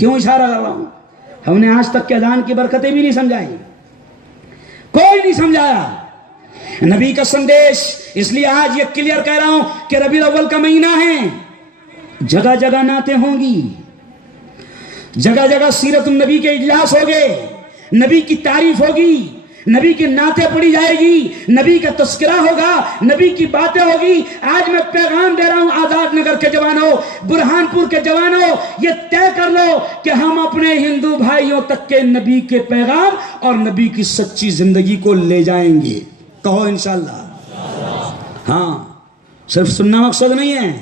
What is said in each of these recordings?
کیوں اشارہ کر رہا ہوں؟ ہم نے آج تک کے اذان کی برکتیں بھی نہیں سمجھائی، کوئی نہیں سمجھایا نبی کا سندیش۔ اس لیے آج یہ کلیئر کہہ رہا ہوں کہ ربیع الاول کا مہینہ ہے، جگہ جگہ نعتیں ہوں گی، جگہ جگہ سیرت النبی کے اجلاس ہوگے، نبی کی تعریف ہوگی، نبی کی نعتیں پڑھی جائے گی، نبی کا تذکرہ ہوگا، نبی کی باتیں ہوگی۔ آج میں پیغام دے رہا ہوں آزاد نگر کے جوانوں، برہان پور کے جوانوں، یہ طے کر لو کہ ہم اپنے ہندو بھائیوں تک کے نبی کے پیغام اور نبی کی سچی زندگی کو لے جائیں گے۔ کہو انشاءاللہ۔ ہاں، صرف سننا مقصد نہیں ہے،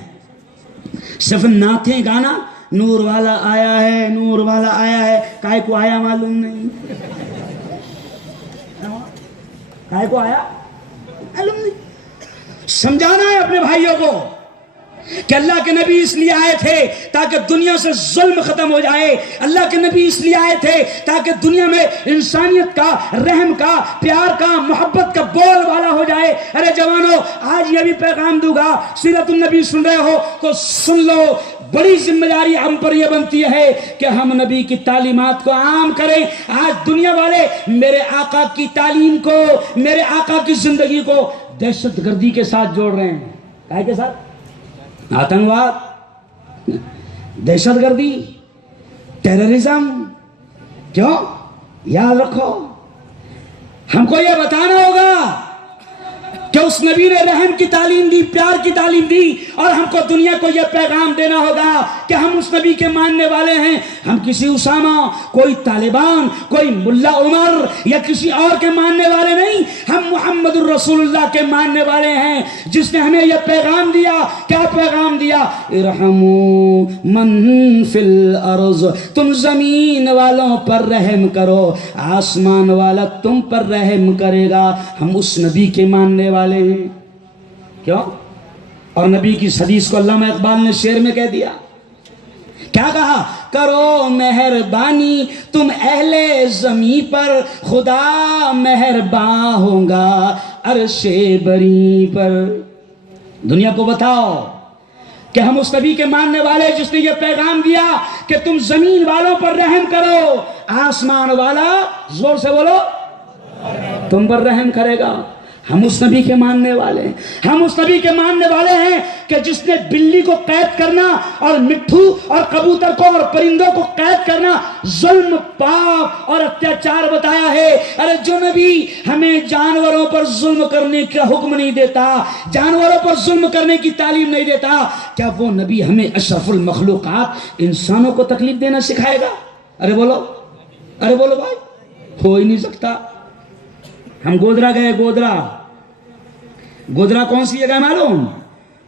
صرف نعتیں گانا، نور والا آیا ہے، نور والا آیا ہے، کائے کو آیا معلوم نہیں، کائے کو آیا معلوم نہیں۔ سمجھانا ہے اپنے بھائیوں کو کہ اللہ کے نبی اس لیے آئے تھے تاکہ دنیا سے ظلم ختم ہو جائے، اللہ کے نبی اس لیے آئے تھے تاکہ دنیا میں انسانیت کا، رحم کا، پیار کا، محبت کا بول والا ہو جائے۔ ارے جوانوں، آج یہ بھی پیغام دوں گا، سیرت النبی سن رہے ہو تو سن لو، بڑی ذمہ داری ہم پر یہ بنتی ہے کہ ہم نبی کی تعلیمات کو عام کریں۔ آج دنیا والے میرے آقا کی تعلیم کو، میرے آقا کی زندگی کو دہشت گردی کے ساتھ جوڑ رہے ہیں۔ کائے کے ساتھ؟ آتنکواد، دہشت گردی، ٹیررزم۔ کیوں؟ یاد رکھو، ہم کو یہ بتانا ہوگا کہ اس نبی نے رحم کی تعلیم دی، پیار کی تعلیم دی، اور ہم کو دنیا کو یہ پیغام دینا ہوگا کہ ہم اس نبی کے ماننے والے ہیں۔ ہم کسی اسامہ، کوئی طالبان، کوئی ملا عمر یا کسی اور کے ماننے والے نہیں، ہم محمد الرسول اللہ کے ماننے والے ہیں، جس نے ہمیں یہ پیغام دیا۔ کیا پیغام دیا؟ ارحموا من فی الارض، تم زمین والوں پر رحم کرو، آسمان والا تم پر رحم کرے گا۔ ہم اس نبی کے ماننے والے ہیں۔ کیوں؟ اور نبی کی حدیث کو علامہ اقبال نے شعر میں کہہ دیا، کیا کہا؟ کرو مہربانی تم اہل زمین پر، خدا مہرباں ہوگا عرش بری پر۔ دنیا کو بتاؤ کہ ہم اس نبی کے ماننے والے جس نے یہ پیغام دیا کہ تم زمین والوں پر رحم کرو، آسمان والا، زور سے بولو، تم پر رحم کرے گا۔ ہم اس نبی کے ماننے والے ہیں، ہم اس نبی کے ماننے والے ہیں کہ جس نے بلی کو قید کرنا اور مٹھو اور کبوتر کو اور پرندوں کو قید کرنا ظلم، پاپ اور اتیاچار بتایا ہے۔ ارے جو نبی ہمیں جانوروں پر ظلم کرنے کا حکم نہیں دیتا، جانوروں پر ظلم کرنے کی تعلیم نہیں دیتا، کیا وہ نبی ہمیں اشرف المخلوقات انسانوں کو تکلیف دینا سکھائے گا؟ ارے بولو، ارے بولو بھائی، ہو ہی نہیں سکتا۔ ہم گودرا گئے، گودرا کون سی جگہ معلوم؟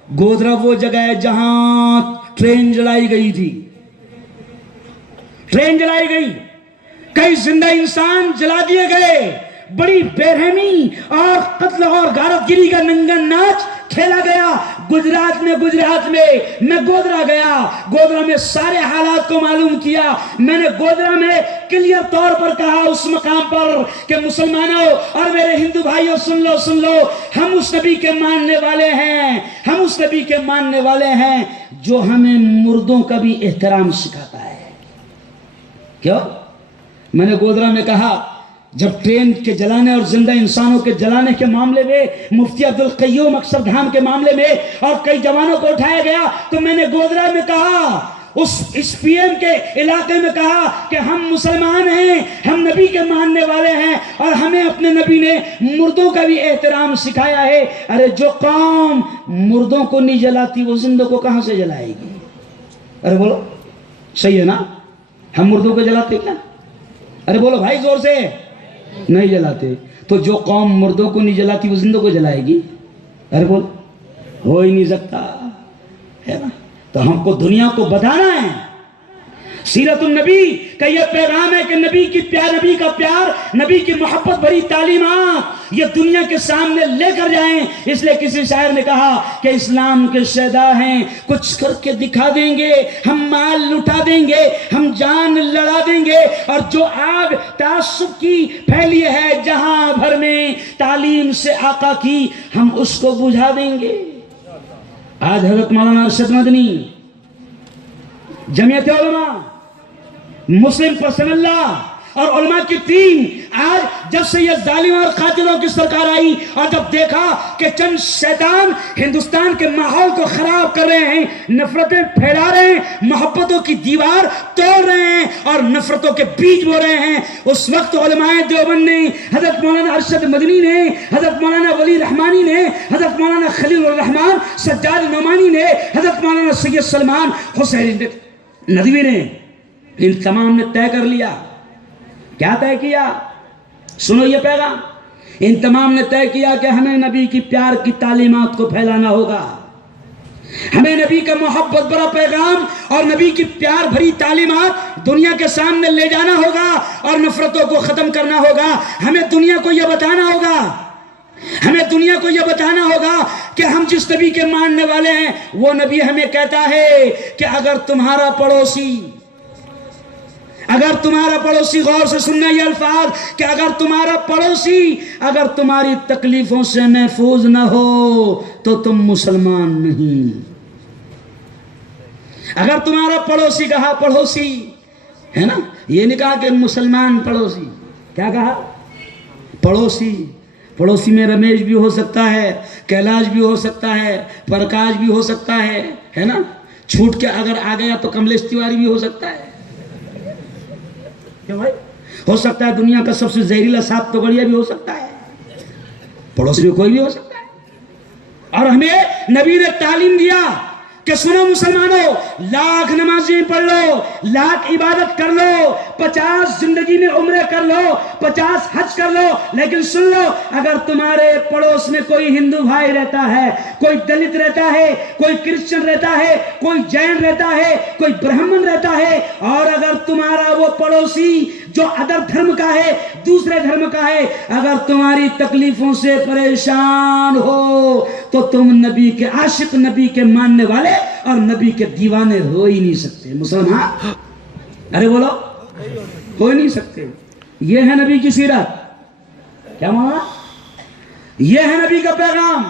گودرا وہ جگہ ہے جہاں ٹرین جلائی گئی تھی، ٹرین جلائی گئی، کئی زندہ انسان جلا دیے گئے، بڑی بے رحمی اور قتل اور غارت گیری کا ننگا ناچ کھیلا گیا گجرات میں میں گودرا گیا، گودرا میں سارے حالات کو معلوم کیا۔ میں نے گودرا میں کلیئر طور پر کہا اس مقام پر کہ مسلمانوں اور میرے ہندو بھائیوں سن لو، ہم اس نبی کے ماننے والے ہیں، ہم اس نبی کے ماننے والے ہیں جو ہمیں مردوں کا بھی احترام سکھاتا ہے۔ کیوں؟ میں نے گودرا میں کہا جب ٹرین کے جلانے اور زندہ انسانوں کے جلانے کے معاملے میں مفتی عبدالقیوم اکثردھام کے معاملے میں اور کئی جوانوں کو اٹھایا گیا تو میں نے گودرا میں کہا، اس پی ایم کے علاقے میں کہا کہ ہم مسلمان ہیں، ہم نبی کے ماننے والے ہیں اور ہمیں اپنے نبی نے مردوں کا بھی احترام سکھایا ہے۔ ارے جو قوم مردوں کو نہیں جلاتی وہ زندوں کو کہاں سے جلائے گی؟ ارے بولو، صحیح ہے نا؟ ہم مردوں کو جلاتے کیا؟ ارے بولو بھائی زور سے، نہیں جلاتے۔ تو جو قوم مردوں کو نہیں جلاتی وہ زندوں کو جلائے گی؟ ارے بولو، ہو ہی نہیں سکتا ہے نا؟ تو ہم کو دنیا کو بتانا ہے سیرت النبی کا یہ پیغام ہے کہ نبی کا پیار، نبی کی محبت بھری تعلیمات یہ دنیا کے سامنے لے کر جائیں۔ اس لیے کسی شاعر نے کہا کہ اسلام کے شہدا ہیں، کچھ کر کے دکھا دیں گے، ہم مال لٹا دیں گے، ہم جان لڑا دیں گے، اور جو آگ تعصب کی پھیلی ہے جہاں بھر میں تعلیم سے آقا کی، ہم اس کو بجھا دیں گے۔ آج حضرت مولانا ارشد مدنی، جمعیت علماء، مسلم پر صلی اللہ اور علماء کی ٹیم آج جب سے یہ ظالموں اور قاتلوں کی سرکار آئی اور جب دیکھا کہ چند شیطان ہندوستان کے ماحول کو خراب کر رہے ہیں، نفرتیں پھیلا رہے ہیں، محبتوں کی دیوار توڑ رہے ہیں اور نفرتوں کے بیج بو رہے ہیں، اس وقت علماء دیوبند نے، حضرت مولانا ارشد مدنی نے، حضرت مولانا ولی رحمانی نے، حضرت مولانا خلیل الرحمان سجاد نعمانی نے، حضرت مولانا سید سلمان حسین ندوی نے، ان تمام نے طے کر لیا۔ کیا طے کیا؟ سنو یہ پیغام، ان تمام نے طے کیا کہ ہمیں نبی کی پیار کی تعلیمات کو پھیلانا ہوگا، ہمیں نبی کا محبت بڑا پیغام اور نبی کی پیار بھری تعلیمات دنیا کے سامنے لے جانا ہوگا اور نفرتوں کو ختم کرنا ہوگا۔ ہمیں دنیا کو یہ بتانا ہوگا، ہمیں دنیا کو یہ بتانا ہوگا کہ ہم جس نبی کے ماننے والے ہیں وہ نبی ہمیں کہتا ہے کہ اگر تمہارا پڑوسی، غور سے سننا یہ الفاظ، کہ اگر تمہارا پڑوسی اگر تمہاری تکلیفوں سے محفوظ نہ ہو تو تم مسلمان نہیں۔ اگر تمہارا پڑوسی، کہا پڑوسی ہے نا، یہ نہیں کہا کہ مسلمان پڑوسی، کیا کہا؟ پڑوسی۔ پڑوسی میں رمیش بھی ہو سکتا ہے، کیلاش بھی ہو سکتا ہے، پرکاش بھی ہو سکتا ہے نا، چھوٹ کے اگر آ گیا تو کملیش تیواری بھی ہو سکتا ہے، ہو سکتا ہے دنیا کا سب سے زہریلا سانپ توگڑیا بھی ہو سکتا ہے، پڑوسی میں کوئی بھی ہو سکتا ہے۔ اور ہمیں نبی نے تعلیم دیا کہ سنو مسلمانوں، لاکھ نمازیں پڑھ لو، لاکھ عبادت کر لو، 50 زندگی میں عمرے کر لو، 50 حج کر لو، لیکن سن لو، اگر تمہارے پڑوس میں کوئی ہندو بھائی رہتا ہے، کوئی دلت رہتا ہے، کوئی کرسچن رہتا ہے، کوئی جین رہتا ہے، کوئی برہمن رہتا ہے، اور اگر تمہارا وہ پڑوسی جو ادر دھرم کا ہے، دوسرے دھرم کا ہے، اگر تمہاری تکلیفوں سے پریشان ہو تو تم نبی کے عاشق، نبی کے ماننے والے اور نبی کے دیوانے ہو ہی نہیں سکتے۔ مسلمان، ارے بولو، ہو ہی نہیں سکتے۔ یہ ہے نبی کی سیرت، کیا مانا؟ یہ ہے نبی کا پیغام۔